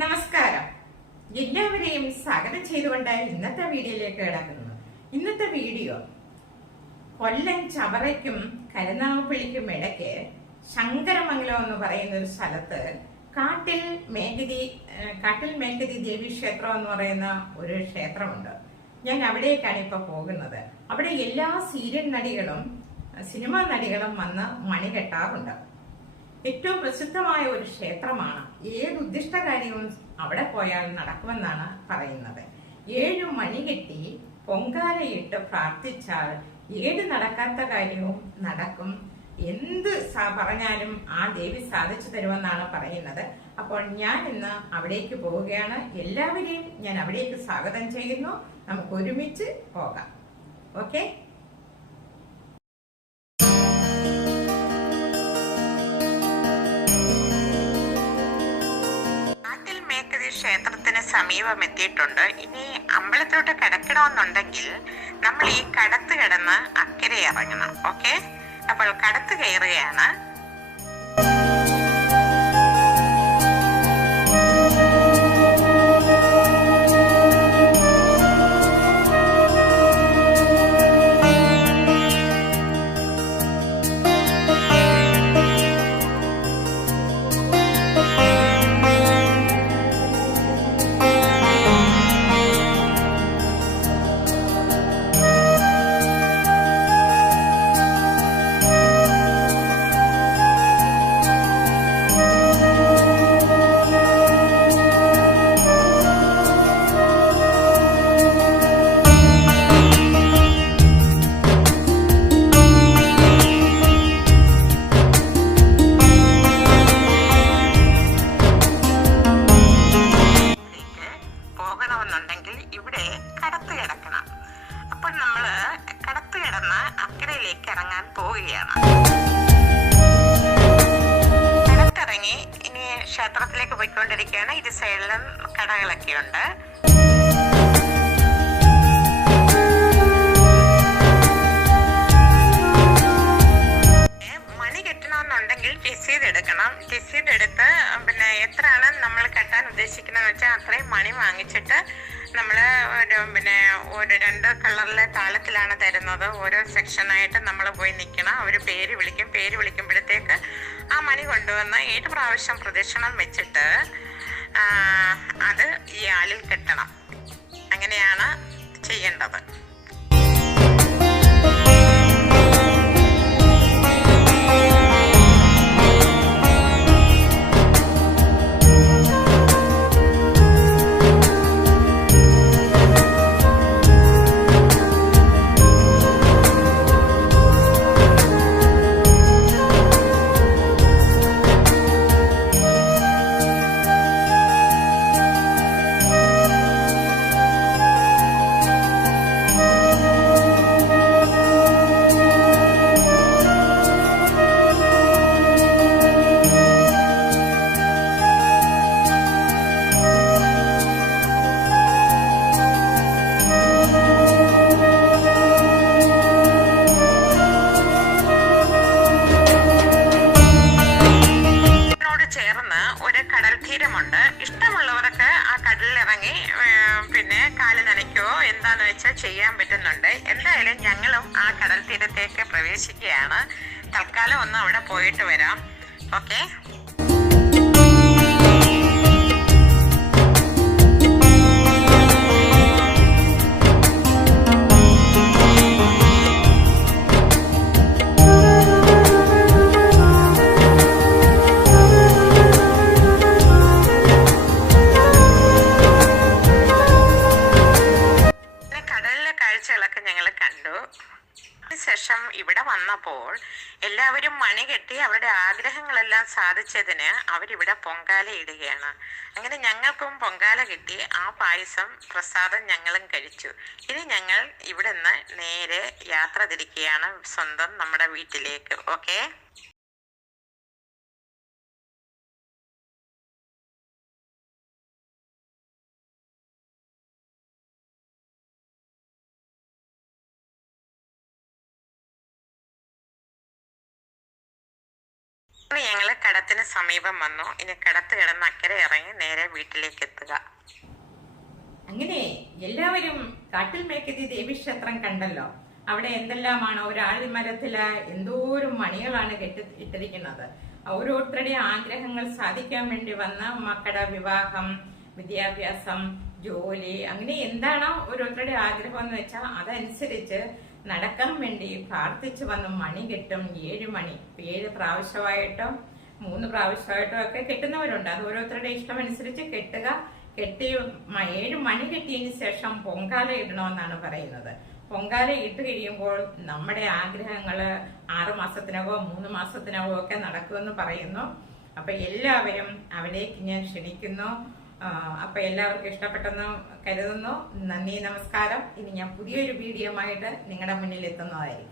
നമസ്കാരം. എല്ലാവരെയും സ്വാഗതം ചെയ്തുകൊണ്ട് ഇന്നത്തെ വീഡിയോയിലേക്ക് കിടക്കുന്നു. ഇന്നത്തെ വീഡിയോ കൊല്ലം ചവറയ്ക്കും കരുനാഗപ്പള്ളിക്കും ഇടയ്ക്ക് ശങ്കരമംഗലം എന്ന് പറയുന്ന ഒരു സ്ഥലത്ത് കാട്ടിൽ മേഘതി കാട്ടിൽ മേഘതി ദേവി ക്ഷേത്രം എന്ന് പറയുന്ന ഒരു ക്ഷേത്രമുണ്ട്. ഞാൻ അവിടേക്കാണ് ഇപ്പൊ പോകുന്നത്. അവിടെ എല്ലാ സീരിയൽ നടികളും സിനിമാ നടികളും വന്ന് മണി കെട്ടാറുണ്ട്. ഏറ്റവും പ്രസിദ്ധമായ ഒരു ക്ഷേത്രമാണ്. ഏത് ഉദ്ദിഷ്ട കാര്യവും അവിടെ പോയാൽ നടക്കുമെന്നാണ് പറയുന്നത്. ഏഴു മണി കെട്ടി പൊങ്കാലയിട്ട് പ്രാർത്ഥിച്ചാൽ ഏത് നടക്കാത്ത കാര്യവും നടക്കും. എന്ത് പറഞ്ഞാലും ആ ദേവി സാധിച്ചു തരുമെന്നാണ് പറയുന്നത്. അപ്പോൾ ഞാൻ ഇന്ന് അവിടേക്ക് പോവുകയാണ്. എല്ലാവരെയും ഞാൻ അവിടേക്ക് സ്വാഗതം ചെയ്യുന്നു. നമുക്ക് ഒരുമിച്ച് പോകാം. ഓക്കെ? സമീപം ഇനി അമ്പലത്തോട്ട് കിടക്കണമെന്നുണ്ടെങ്കിൽ നമ്മൾ ഈ കടത്ത് കിടന്ന് അക്കരെ ഇറങ്ങണം. ഓക്കെ അപ്പോൾ കടത്ത് കയറുകയാണ്. പോകണമെന്നുണ്ടെങ്കിൽ ഇവിടെ കടത്ത് കിടക്കണം. അപ്പോൾ നമ്മൾ കടത്ത് കിടന്ന് അക്കരയിലേക്ക് ഇറങ്ങാൻ പോവുകയാണ്. കടത്തിറങ്ങി ഇനി ക്ഷേത്രത്തിലേക്ക് പോയിക്കൊണ്ടിരിക്കുകയാണ്. ഇരു സൈഡിലും കടകളൊക്കെ ഉണ്ട് ഉദ്ദേശിക്കുന്നത് വെച്ചാൽ അത്രയും മണി വാങ്ങിച്ചിട്ട് നമ്മൾ ഒരു പിന്നെ ഒരു രണ്ട് കളറിലെ താളത്തിലാണ് തരുന്നത്. ഓരോ സെക്ഷനായിട്ട് നമ്മൾ പോയി നിൽക്കണം അവർ പേര് വിളിക്കും. പേര് വിളിക്കുമ്പോഴത്തേക്ക് ആ മണി കൊണ്ടുവന്ന് ഏഴ് പ്രാവശ്യം പ്രദക്ഷിണം വെച്ചിട്ട് അത് ഈ ആലിൽ കെട്ടണം. എന്താന്ന് ചെയ്യാൻ പറ്റുന്നുണ്ട്. എന്തായാലും ഞങ്ങളും ആ കടൽ തീരത്തേക്ക് പ്രവേശിക്കുകയാണ്. തൽക്കാലം ഒന്ന് അവിടെ പോയിട്ട് വരാം. ഓക്കെ? എല്ലാവരും മണി കെട്ടി അവരുടെ ആഗ്രഹങ്ങളെല്ലാം സാധിച്ചതിന് അവരിവിടെ പൊങ്കാല ഇടുകയാണ്. അങ്ങനെ ഞങ്ങൾക്കും പൊങ്കാല കിട്ടി. ആ പായസം പ്രസാദം ഞങ്ങളും കഴിച്ചു. ഇനി ഞങ്ങൾ ഇവിടുന്ന് നേരെ യാത്ര തിരിക്കുകയാണ് സ്വന്തം നമ്മുടെ വീട്ടിലേക്ക്. ഓക്കെ? ഇനി ഞങ്ങൾ കടത്തിന് സമീപം വന്നു. ഇനി കടത്ത് കിടന്ന് അക്കരെ ഇറങ്ങി നേരെ വീട്ടിലേക്ക് എത്തുക. അങ്ങനെ എല്ലാവരും കാട്ടിൽ മേക്കതി ദേവീക്ഷേത്രം കണ്ടല്ലോ. അവിടെ എന്തെല്ലാമാണ്? ഒരാളി മരത്തിൽ എന്തോരം മണികളാണ് കെട്ടി ഇട്ടിരിക്കുന്നത്. ഓരോരുത്തരുടെ ആഗ്രഹങ്ങൾ സാധിക്കാൻ വേണ്ടി വന്ന മക്കളുടെ വിവാഹം വിദ്യാഭ്യാസം ജോലി അങ്ങനെ എന്താണോ ഓരോരുത്തരുടെ ആഗ്രഹം എന്ന് വെച്ചാൽ അതനുസരിച്ച് നടക്കാൻ വേണ്ടി പ്രാർത്ഥിച്ചു വന്ന് മണി കിട്ടും. ഏഴ് മണി. ഏഴ് പ്രാവശ്യമായിട്ടോ മൂന്ന് പ്രാവശ്യമായിട്ടോ ഒക്കെ കെട്ടുന്നവരുണ്ട്. അത് ഓരോരുത്തരുടെ ഇഷ്ടമനുസരിച്ച് കെട്ടുക. കെട്ടി ഏഴ് മണി കെട്ടിയതിന് ശേഷം പൊങ്കാല ഇടണമെന്നാണ് പറയുന്നത്. പൊങ്കാല ഇട്ട് കഴിയുമ്പോൾ നമ്മുടെ ആഗ്രഹങ്ങൾ ആറു മാസത്തിനകോ മൂന്ന് മാസത്തിനകോ ഒക്കെ നടക്കുമെന്ന് പറയുന്നു. അപ്പൊ എല്ലാവരും അവിടേക്ക് ഞാൻ ക്ഷണിക്കുന്നു. അപ്പൊ എല്ലാവർക്കും ഇഷ്ടപ്പെട്ടെന്ന് കരുതുന്നു. നന്ദി നമസ്കാരം. ഇനി ഞാൻ പുതിയൊരു വീഡിയോ ആയിട്ട് നിങ്ങളുടെ മുന്നിൽ എത്തുന്നതായിരിക്കും.